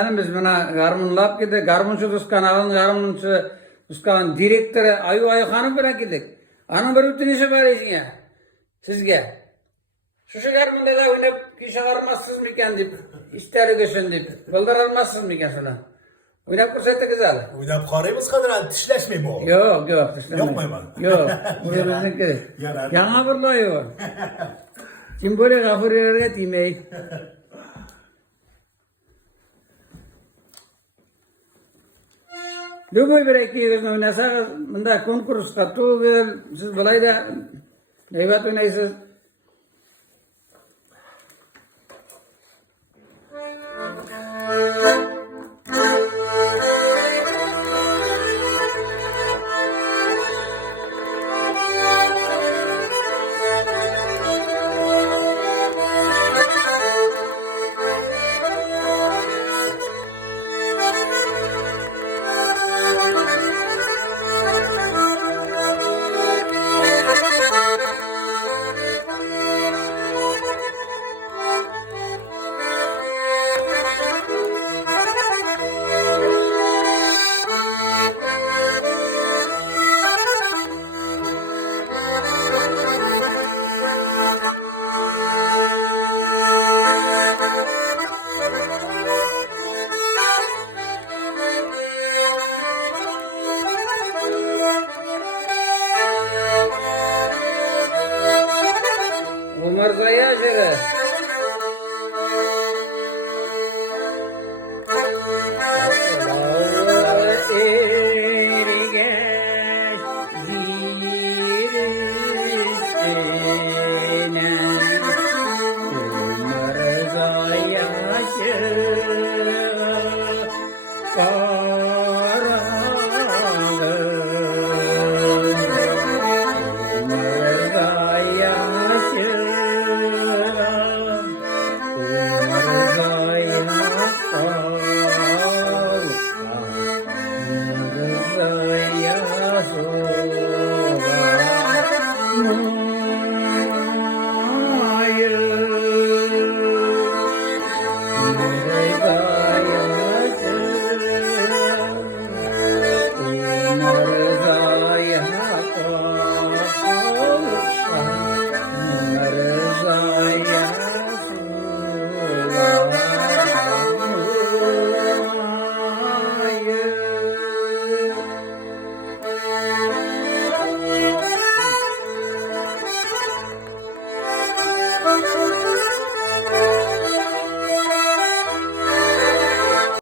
Biz buna garmınlap gidi, garmınçı Duskanağın, garmınçı Duskanağın direktörü Ayu Hanım bilen gidik. Anın bir bütün işi var işine, sizge. Şu garmında da oynayıp kişi varmazsınız mıken deyip, işleri göçün deyip, bıldar almazsınız mıken sana. Oynayıp kursaydı güzel. Oynayıp karayımız kadar tişleşmeyin bu. Yok, Yok tışlamayın. mu hemen? Yok, bu bizimki. Yarar. Yana bir loyu var. Kim böyle gafur yerine demeyi. Lugu bir iki yüzünü oynasa, bunda konkurs katı siz dolayı neybat oynaysınız. Umar Zaya Jere. Oh